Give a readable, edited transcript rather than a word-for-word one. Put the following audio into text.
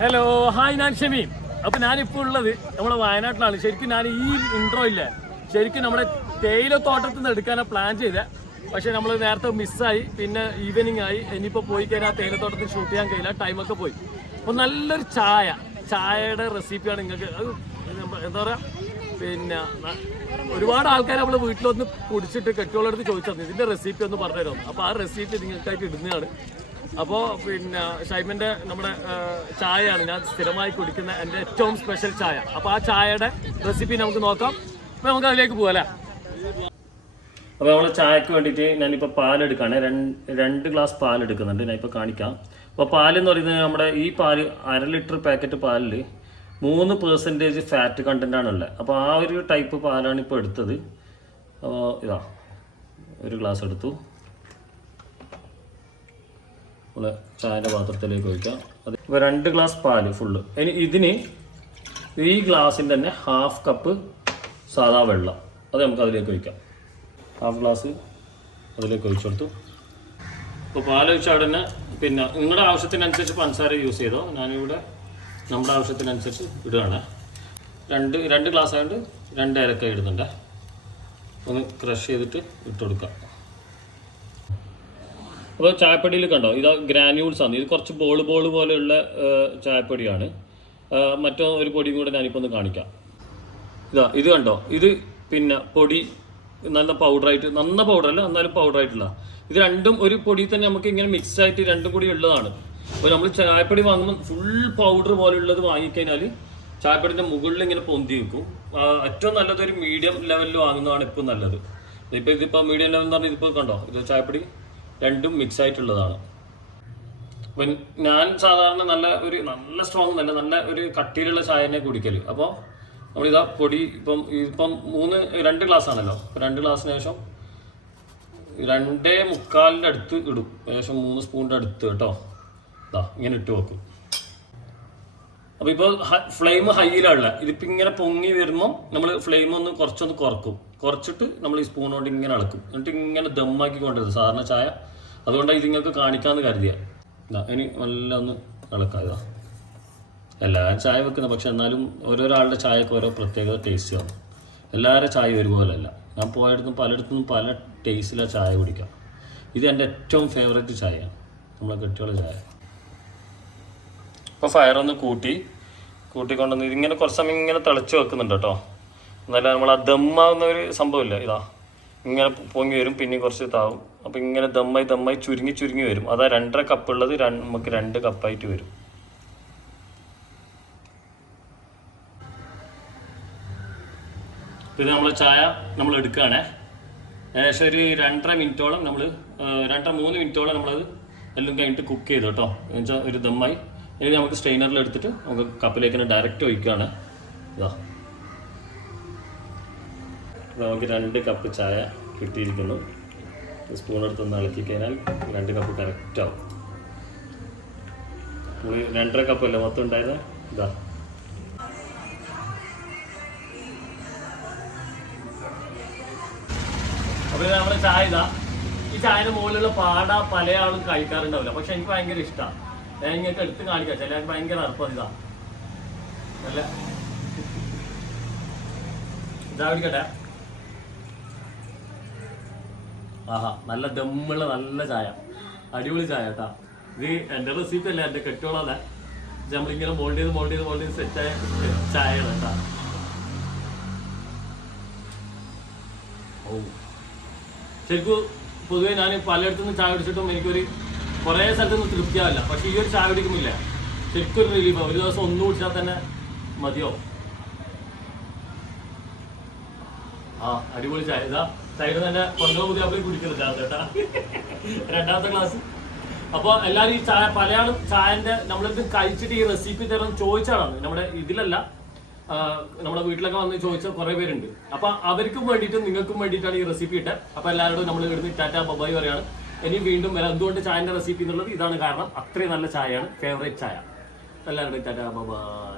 Hello hi, ഞാൻ ഷമീം. അപ്പോൾ ഞാനിപ്പോൾ ഉള്ളത് നമ്മുടെ വയനാട്ടിലാണ്. ശരിക്കും ഞാൻ ഈ ഇൻട്രോ ഇല്ലേ ശരിക്കും നമ്മുടെ തേയിലത്തോട്ടത്തിൽ നിന്ന് എടുക്കാനാണ് പ്ലാൻ ചെയ്തത്. പക്ഷേ നമ്മൾ നേരത്തെ മിസ്സായി, പിന്നെ ഈവനിങ് ആയി. ഇനിയിപ്പോൾ പോയി കഴിഞ്ഞാൽ തേയിലത്തോട്ടത്തിൽ ഷൂട്ട് ചെയ്യാൻ കഴിയില്ല, ടൈമൊക്കെ പോയി. അപ്പോൾ നല്ലൊരു ചായയുടെ റെസിപ്പിയാണ് നിങ്ങൾക്ക്. അത് എന്താ പറയുക, പിന്നെ ഒരുപാട് ആൾക്കാർ നമ്മൾ വീട്ടിലൊന്ന് കുടിച്ചിട്ട് കെട്ടുകളെടുത്ത് ചോദിച്ചു ഇതിൻ്റെ റെസിപ്പി ഒന്ന് പറഞ്ഞുതരുമോ. അപ്പോൾ ആ റെസിപ്പി നിങ്ങൾക്കായിട്ട് ഇടുന്നതാണ്. അപ്പോൾ പിന്നെ ഷൈമിൻ്റെ നമ്മുടെ ചായയാണ് ഞാൻ സ്ഥിരമായി കുടിക്കുന്ന എൻ്റെ ഏറ്റവും സ്പെഷ്യൽ ചായ. അപ്പോൾ ആ ചായയുടെ റെസിപ്പി നമുക്ക് നോക്കാം. അപ്പോൾ നമുക്ക് അതിലേക്ക് പോകാം അല്ലേ. അപ്പോൾ നമ്മൾ ചായക്ക് വേണ്ടിയിട്ട് ഞാനിപ്പോൾ പാലെടുക്കുകയാണ്. രണ്ട് ഗ്ലാസ് പാലെടുക്കുന്നുണ്ട്. ഞാനിപ്പോൾ കാണിക്കാം. അപ്പോൾ പാലെന്ന് പറയുന്നത് നമ്മുടെ ഈ പാല് 1/2 ലിറ്റർ പാക്കറ്റ് പാലിൽ 3% ഫാറ്റ് കണ്ടൻ്റാണ് ഉള്ളത്. അപ്പോൾ ആ ഒരു ടൈപ്പ് പാലാണ് ഇപ്പോൾ എടുത്തത്. അപ്പോൾ ഇതാ ഒരു ഗ്ലാസ് എടുത്തു. നമ്മൾ ചായൻ്റെ പാത്രത്തിലേക്ക് ഒഴിക്കാം. അത് ഇപ്പോൾ 2 ഗ്ലാസ് പാല് ഫുള്ള്. ഇനി ഇതിന് ഈ ഗ്ലാസിൻ്റെ തന്നെ 1/2 കപ്പ് സാധാ വെള്ളം അത് നമുക്ക് അതിലേക്ക് ഒഴിക്കാം. 1/2 ഗ്ലാസ് അതിലേക്ക് ഒഴിച്ചു കൊടുത്തു. അപ്പോൾ പാലൊഴിച്ച അവിടെ തന്നെ പിന്നെ നിങ്ങളുടെ ആവശ്യത്തിനനുസരിച്ച് പഞ്ചസാര യൂസ് ചെയ്തോ. ഞാനിവിടെ നമ്മുടെ ആവശ്യത്തിനനുസരിച്ച് ഇടുകയാണ്. രണ്ട് ഗ്ലാസ് ആയതുകൊണ്ട് 2 ഏലക്കായ ഇടുന്നുണ്ട്. ഒന്ന് ക്രഷ് ചെയ്തിട്ട് ഇട്ട് കൊടുക്കാം. അപ്പോൾ ചായപ്പൊടിയിൽ കണ്ടോ, ഇത് ഗ്രാന്യൂൾസ് ആണ്. ഇത് കുറച്ച് ബോൾ പോലെയുള്ള ചായപ്പൊടിയാണ്. മറ്റോ ഒരു പൊടിയും കൂടെ ഞാനിപ്പോൾ ഒന്ന് കാണിക്കാം. ഇത് കണ്ടോ, ഇത് പിന്നെ പൊടി നല്ല പൗഡറായിട്ട്, നന്ന പൗഡറല്ല എന്നാലും പൗഡറായിട്ടുള്ള. ഇത് രണ്ടും ഒരു പൊടി തന്നെ നമുക്ക് ഇങ്ങനെ മിക്സ് ആയിട്ട് രണ്ടും കൂടി ഉള്ളതാണ്. അപ്പോൾ നമ്മൾ ചായപ്പൊടി വാങ്ങുമ്പോൾ ഫുൾ പൗഡർ പോലുള്ളത് വാങ്ങിക്കഴിഞ്ഞാൽ ചായപ്പൊടിൻ്റെ മുകളിൽ ഇങ്ങനെ പൊന്തി നിൽക്കും. ഏറ്റവും നല്ലത് ഒരു മീഡിയം ലെവലിൽ വാങ്ങുന്നതാണ് ഇപ്പോൾ നല്ലത്. ഇതിപ്പോൾ മീഡിയം ലെവൽ എന്ന് പറഞ്ഞാൽ ഇതിപ്പോൾ കണ്ടോ, ഇത് ചായപ്പൊടി രണ്ടും മിക്സ് ആയിട്ടുള്ളതാണ്. അപ്പം ഞാൻ സാധാരണ നല്ല സ്ട്രോങ് നല്ല ഒരു കട്ടിയിലുള്ള ചായനെ കുടിക്കൽ. അപ്പോൾ നമ്മളിതാ പൊടി ഇപ്പം 2 ഗ്ലാസ് ആണല്ലോ. അപ്പോൾ 2 ഗ്ലാസ്സിന് ശേഷം 2.25 അടുത്ത് ഇടും. ഏകദേശം 3 സ്പൂണിൻ്റെ അടുത്ത് കേട്ടോ. ഇങ്ങനെ ഇട്ട് വെക്കും. അപ്പോൾ ഇപ്പോൾ ഫ്ലെയിം ഹൈയിലുള്ള ഇതിപ്പോൾ ഇങ്ങനെ പൊങ്ങി വരുമ്പം നമ്മൾ ഫ്ലെയിം കുറച്ചൊന്ന് കുറച്ചിട്ട് നമ്മൾ ഈ സ്പൂൺ കൊണ്ട് ഇങ്ങനെ ഇളക്കും. എന്നിട്ട് ഇങ്ങനെ ദമ്മാക്കി കൊണ്ടുവരും സാധാരണ ചായ. അതുകൊണ്ടാണ് ഇത് നിങ്ങൾക്ക് കാണിക്കാമെന്ന് കരുതിയാൽ. ഇനി നല്ല ഒന്ന് ഇളക്കാം. എല്ലാവരും ചായ വെക്കുന്നത്, പക്ഷെ എന്നാലും ഓരോരാളുടെ ചായക്ക് ഓരോ പ്രത്യേക ടേസ്റ്റ് ആണ്. എല്ലാവരുടെ ചായ ഒരുപോലെയല്ല. ഞാൻ പലയിടത്തും പല ടേസ്റ്റിലാണ് ചായ കുടിക്കാം. ഇത് എൻ്റെ ഏറ്റവും ഫേവറേറ്റ് ചായയാണ്, നമ്മളെ കെട്ടിയുള്ള ചായ. ഇപ്പോൾ ഫയറൊന്ന് കൂട്ടിക്കൊണ്ടുവന്ന് ഇതിങ്ങനെ കുറച്ച് സമയം ഇങ്ങനെ തിളച്ച് വെക്കുന്നുണ്ട് കേട്ടോ. എന്നാലും നമ്മൾ ആ ദമ്മാവുന്ന ഒരു സംഭവമില്ല. ഇങ്ങനെ പൊങ്ങി വരും, പിന്നെ കുറച്ച് താവും. അപ്പോൾ ഇങ്ങനെ ദമ്മായി ചുരുങ്ങി വരും. അതാ 2.5 കപ്പ് ഉള്ളത് നമുക്ക് 2 കപ്പായിട്ട് വരും. പിന്നെ നമ്മൾ ചായ നമ്മൾ എടുക്കുകയാണേ. ഏകദേശം ഒരു 2.5 മിനിറ്റോളം 3 മിനിറ്റോളം നമ്മളത് എല്ലാം കഴിഞ്ഞിട്ട് കുക്ക് ചെയ്തു കേട്ടോ. എന്നുവെച്ചാൽ ഒരു ദമ്മായി. ഇനി നമുക്ക് സ്ട്രെയിനറിൽ എടുത്തിട്ട് നമുക്ക് കപ്പിലേക്ക് ഡയറക്റ്റ് ഒഴിക്കുകയാണ്. നമുക്ക് 2 കപ്പ് ചായ കിട്ടിയിരിക്കുന്നു. സ്പൂൺ എടുത്തൊന്ന് ഇളക്കി കഴിഞ്ഞാൽ 2 കപ്പ് കറക്റ്റ് ആവും. നമ്മൾ 2.5 കപ്പല്ലേ മൊത്തം ഉണ്ടായത്. അപ്പോൾ നമ്മുടെ ചായ ഈ ചായയുടെ മുകളിലുള്ള പാട പല ആളും കഴിക്കാറുണ്ടാവില്ല, പക്ഷെ എനിക്ക് ഭയങ്കര ഇഷ്ടമാണ്. ഞാൻ ഇങ്ങനെ എടുത്ത് കാണിക്കാം. ചിലർക്ക് ഭയങ്കര അർപ്പത. നല്ല ചായ കുടിക്കട്ടെ. ആഹാ, നല്ല ദമ്മുള്ള നല്ല ചായ, അടിപൊളി ചായ കേട്ടാ. ഇത് എൻ്റെ റെസിപ്പി അല്ല, എൻ്റെ കെട്ടോളല്ലേ. നമ്മളിങ്ങനെ മോൾഡ് ചെയ്ത് സെറ്റായ ചായയാണ് കേട്ടാ. ഓ, ശരിക്കും പൊതുവെ ഞാൻ പലയിടത്തുനിന്ന് ചായ കുടിച്ചിട്ടും എനിക്കൊരു കുറേ സ്ഥലത്തൊന്നും തൃപ്തിയാവില്ല. പക്ഷേ ഈ ഒരു ചായ കുടിക്കുന്നില്ല, ശരിക്കും ഒരു റിലീഫ്. ഒരു ദിവസം ഒന്ന് കുടിച്ചാൽ തന്നെ മതിയോ. അടിപൊളി ചായ. സൈഡിൽ തന്നെ പുതിയ കുടിക്കുന്നത് ചേട്ടാ. 2ാമത്തെ ക്ലാസ്. അപ്പോൾ എല്ലാവരും ഈ ചായ പലയാളും ചായൻ്റെ നമ്മളിത് കഴിച്ചിട്ട് ഈ റെസിപ്പി തരാൻ ചോദിച്ചാണ്. നമ്മുടെ ഇതിലല്ല, നമ്മുടെ വീട്ടിലൊക്കെ വന്ന് ചോദിച്ച കുറേ പേരുണ്ട്. അപ്പോൾ അവർക്കും വേണ്ടിയിട്ടും നിങ്ങൾക്കും വേണ്ടിയിട്ടാണ് ഈ റെസിപ്പി ഇട്ടത്. അപ്പോൾ എല്ലാവരോടും നമ്മൾ ഇവിടുന്ന് ടാറ്റ ബൈ പറയാണ്. ഇനി വീണ്ടും വരാം. എന്തുകൊണ്ട് ചായൻ്റെ റെസിപ്പി എന്നുള്ളത് ഇതാണ് കാരണം. അത്രയും നല്ല ചായയാണ്, ഫേവറേറ്റ് ചായ. എല്ലാവരുടെയും ടാറ്റ ബൈ.